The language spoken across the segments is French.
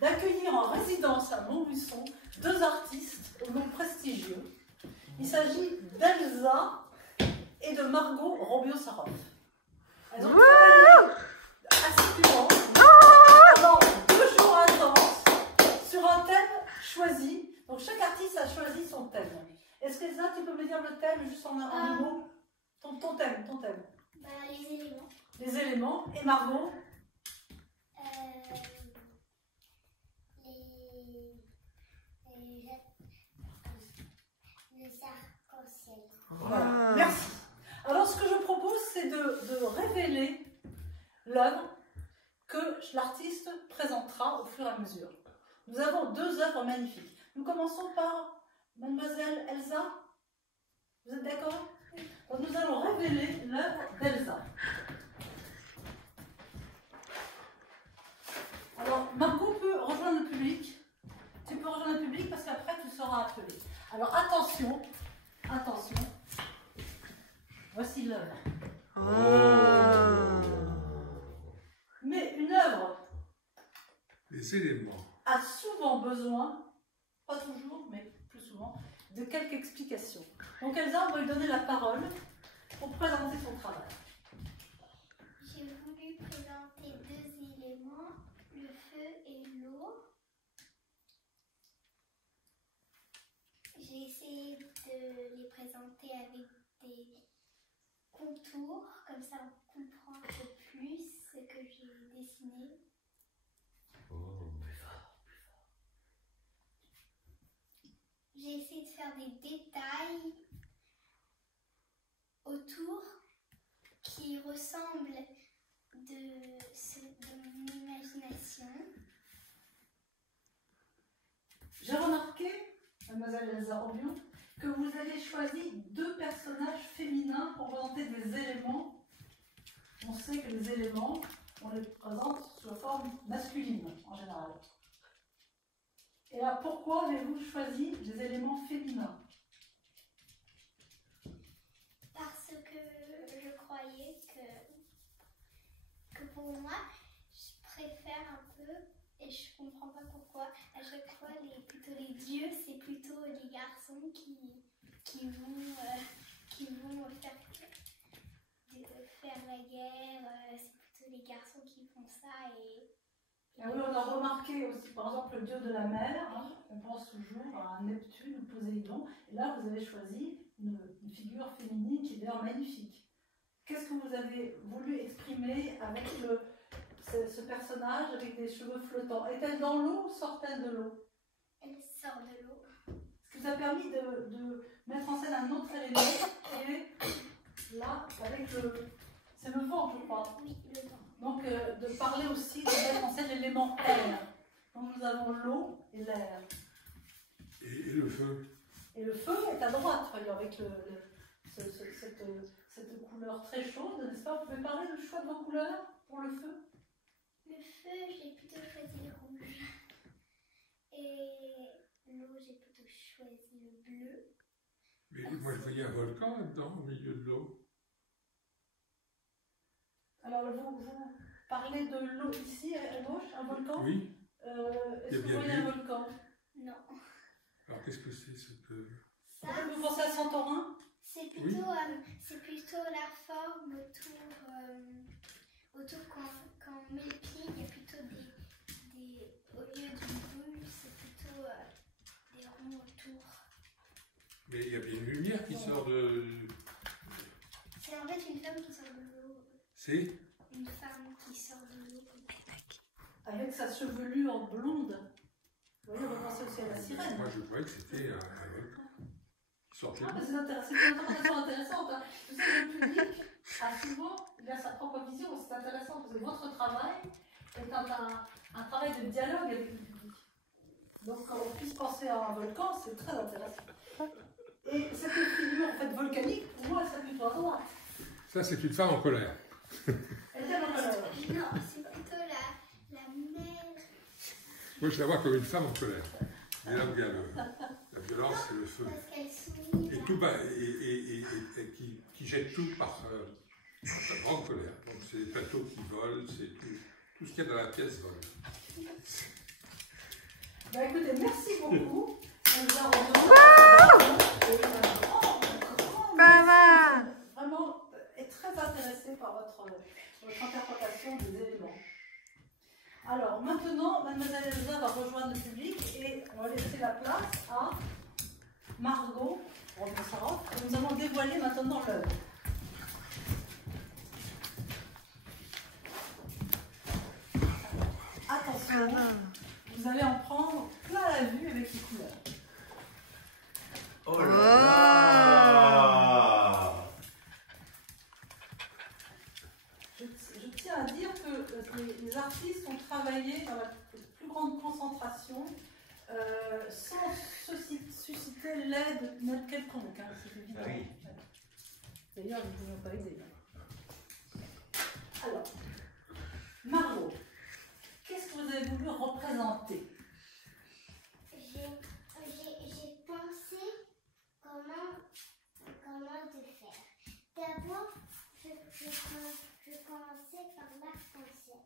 d'accueillir en résidence à Montluçon 2 artistes au nom prestigieux. Il s'agit d'Elsa et de Margot Robio-Saroff. Elles ont travaillé assidûment pendant 2 jours intenses sur un thème choisi. Donc chaque artiste a choisi son thème. Est-ce qu'Elsa, tu peux me dire le thème juste en un mot? Ton thème. Bah, les éléments. Les éléments. Et Margot? Les arcs-en-ciel. Voilà. Merci. Alors ce que je propose, c'est de révéler l'œuvre que l'artiste présentera au fur et à mesure. Nous avons 2 œuvres magnifiques. Nous commençons par Mademoiselle Elsa. Vous êtes d'accord? Donc nous allons révéler l'œuvre d'Elsa. Alors Margot peut rejoindre le public. Tu peux rejoindre le public parce qu'après tu seras appelé. Alors attention. Voici l'œuvre. Mais une œuvre les éléments a souvent besoin, pas toujours, mais plus souvent, de quelques explications. Donc Elsa, on va lui donner la parole pour présenter son travail. J'ai voulu présenter 2 éléments, le feu et l'eau. J'ai essayé de les présenter avec des contours, comme ça on comprend un peu plus ce que j'ai dessiné. J'ai essayé de faire des détails autour qui ressemblent de mon imagination. J'ai remarqué, Mademoiselle Elsa Robio, que vous avez choisi 2 personnages féminins pour présenter des éléments. On sait que les éléments, on les présente sous forme masculine en général. Et là, pourquoi avez-vous choisi des éléments féminins? Parce que je croyais que pour moi, je préfère un peu, et je comprends pas pourquoi, à chaque fois, plutôt les dieux, c'est plutôt les garçons qui vont faire la guerre, c'est plutôt les garçons qui font ça. Ah oui, on a remarqué aussi, par exemple, le dieu de la mer, hein, on pense toujours à Neptune ou Poséidon, et là vous avez choisi une figure féminine qui est d'ailleurs magnifique. Qu'est-ce que vous avez voulu exprimer avec ce personnage avec des cheveux flottants? Est-elle dans l'eau ou sort-elle de l'eau? Elle sort de l'eau. Ce qui vous a permis de mettre en scène un autre élément qui est là, avec c'est le vent, je crois. Oui, le vent. Donc, de parler aussi, de mettre en scène l'élément air. Donc, nous avons l'eau et l'air. et le feu. Et le feu est à droite, voyons, avec cette couleur très chaude, n'est-ce pas? Vous pouvez parler du choix de vos couleurs pour le feu? Le feu, j'ai plutôt choisi le rouge. Et l'eau, j'ai plutôt choisi le bleu. Mais moi, je voyais un volcan là-dedans, au milieu de l'eau. Alors, vous parlez de l'eau ici, à gauche, un volcan? Oui. Est-ce que vous voyez un volcan? Non. Alors, qu'est-ce que c'est cette... Ça, Vous pensez à Santorin? c'est plutôt la forme autour quand on met le pied, il y a plutôt au lieu d'une boule, c'est plutôt des ronds autour. Mais il y a bien une lumière qui sort de... C'est en fait une femme qui sort de l'eau. C'est Une femme qui sort de l'eau. Avec sa chevelure blonde. Vous voyez, on pensait aussi à la sirène. Moi, je croyais que c'était un volcan qui sortait Ah, de mais l'eau. c'est une interprétation intéressante. Hein. Parce que le public a souvent sa propre vision. C'est intéressant parce que votre travail est un travail de dialogue avec le public. Donc, quand on puisse penser à un volcan, c'est très intéressant. Et cette figure en fait volcanique, pour moi, elle serait plutôt à droite. Ça, c'est une femme en colère. Elle est en colère. Non, c'est plutôt la mer. Moi, je la vois comme une femme en colère. Mais là, regarde, la violence, c'est le feu. Parce qu'elle sourit. Et tout bas, et qui jette tout par sa grande colère. Donc, c'est les plateaux qui volent, c'est tout ce qu'il y a dans la pièce vole. Bah écoutez, merci beaucoup. Elsa vraiment est très intéressée par votre interprétation des éléments. Alors maintenant, mademoiselle Elsa va rejoindre le public et on va laisser la place à Margot Robillon-Sarov que nous allons dévoiler maintenant l'œuvre. Attention, vous allez en prendre plein la vue avec les couleurs. Oh là là! Je tiens à dire que les artistes ont travaillé dans la plus grande concentration sans susciter l'aide quelconque. Hein, c'est évident. Ah oui. D'ailleurs, nous ne pouvions pas aider. Alors, Margot, qu'est-ce que vous avez voulu représenter? J'ai pensé comment te faire. D'abord, je commençais par l'arc-en-ciel.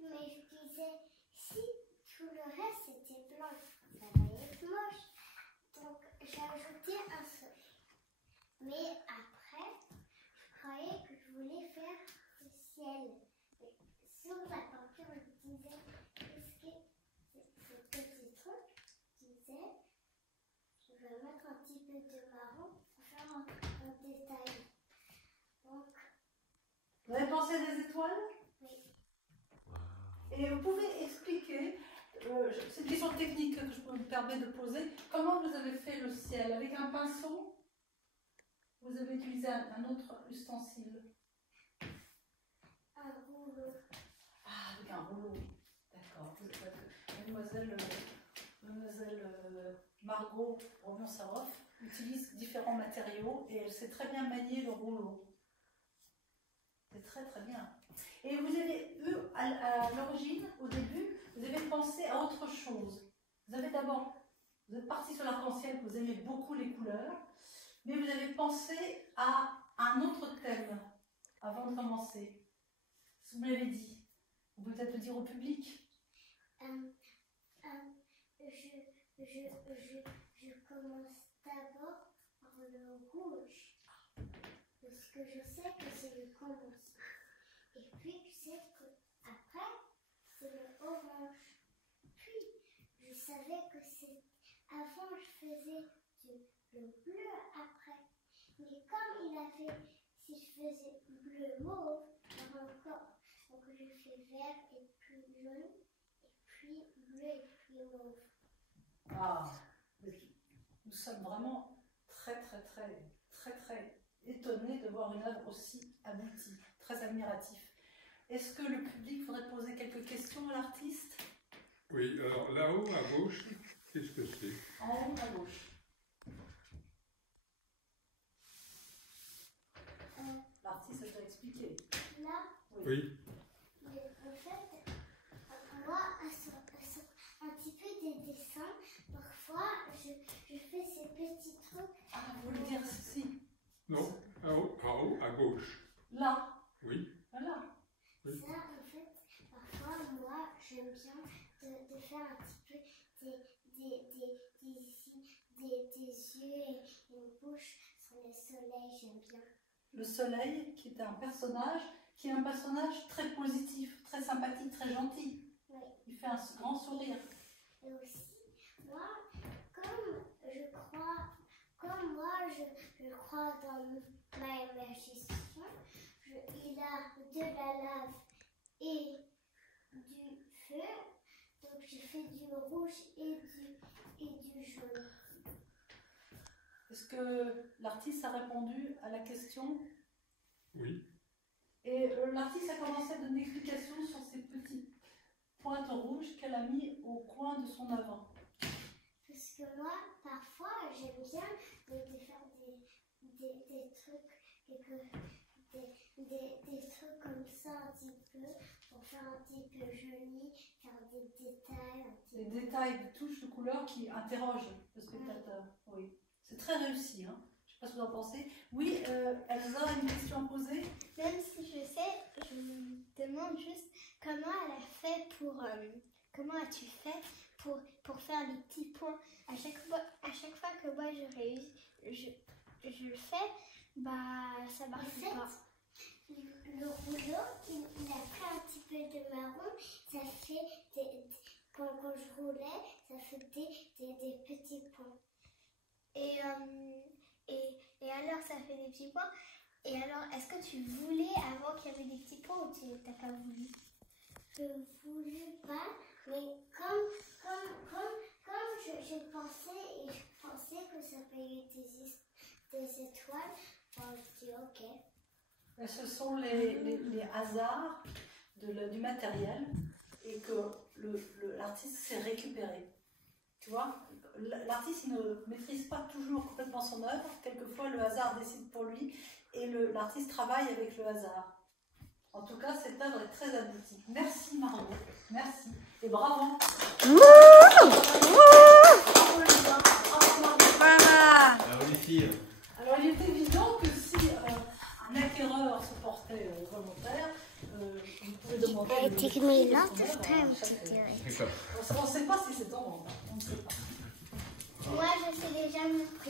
Mais je disais, si tout le reste était blanc, ça allait être moche. Donc, j'ai ajouté un soleil. Mais après, je croyais que je voulais faire le ciel. Mais sur la peinture, je disais, est-ce que ce petit truc, je disais, je vais mettre un petit peu de marron pour faire un détail. Donc, Vous avez pensé à des étoiles? oui. Et vous pouvez expliquer, c'est une question technique que je me permets de poser, comment vous avez fait le ciel? Avec un pinceau? Vous avez utilisé un autre ustensile? Un rouleau. Ah, avec un rouleau. D'accord. Mademoiselle Margot Robillon-Sarov utilise différents matériaux et elle sait très bien manier le rouleau. C'est très très bien. Et vous avez eu, à l'origine, au début, vous avez pensé à autre chose. Vous êtes parti sur l'arc-en-ciel, vous aimez beaucoup les couleurs, mais vous avez pensé à un autre thème avant de commencer. Vous me l'avez dit. Vous pouvez peut-être le dire au public. Je commence d'abord par le rouge. Parce que je sais que c'est le commencement. Et puis je sais qu'après, c'est le orange. Puis, je savais que c'est... Avant, je faisais le bleu après. Mais comme il a fait... Si je faisais bleu mauve, encore. Donc je fais vert et puis jaune. Et puis bleu et puis mauve. Ah, nous sommes vraiment très étonnés de voir une œuvre aussi aboutie, très admiratif. Est-ce que le public voudrait poser quelques questions à l'artiste? Oui, alors là-haut à gauche, qu'est-ce que c'est? En haut à gauche. L'artiste a déjà expliqué. Là, Oui. en fait, moi, un petit peu des dessins, parfois, je fais ces petits trucs. Ah, vous voulez dire ceci? Non, en haut à gauche. Là. Oui. Voilà. Oui. Ça, en fait, parfois, moi, j'aime bien de faire un petit peu des yeux et une bouche sur le soleil, j'aime bien. Le soleil, qui est un personnage très positif, très sympathique, très gentil. Oui. Il fait un grand sourire. Et aussi, moi, comme je crois dans ma magicienne, il a de la lave et du feu, donc je fais du rouge et du jaune. Est-ce que l'artiste a répondu à la question? Oui. Et l'artiste a commencé à donner une explication sur ces petites pointes rouges qu'elle a mis au coin de son œuvre. Parce que moi, parfois, j'aime bien de faire des trucs, des trucs comme ça un petit peu, pour faire un petit peu joli, faire des détails. Des détails, des touches de couleurs qui interrogent le spectateur. Oui. C'est très réussi, hein. Je ne sais pas ce que vous en pensez. Oui, Elsa a une question à poser. Même si je sais, je me demande juste comment elle a fait pour... comment as-tu fait pour faire les petits points. À chaque fois que moi je le fais, bah ça marche pas. Le rouleau, il a pris un petit peu de marron, ça fait quand je roulais, ça faisait des petits points. Et alors ça fait des petits points. Et alors, est-ce que tu voulais avant qu'il y avait des petits points ou tu n'as pas voulu? Je voulais pas, mais comme je pensais que ça payait des étoiles, bon, je dis ok. Ce sont les hasards du matériel et que l'artiste sait récupérer. Tu vois, l'artiste il ne maîtrise pas toujours complètement son œuvre. Quelquefois, le hasard décide pour lui et l'artiste travaille avec le hasard. En tout cas, cette œuvre est très aboutie. Merci Margot, merci et bravo. Voilà. Alors, il est évident que si un acquéreur se portait volontaire, vous pouvez demander. Parce qu'on ne sait pas si c'est en vente. On ne sait pas. Moi, je sais déjà mon prix.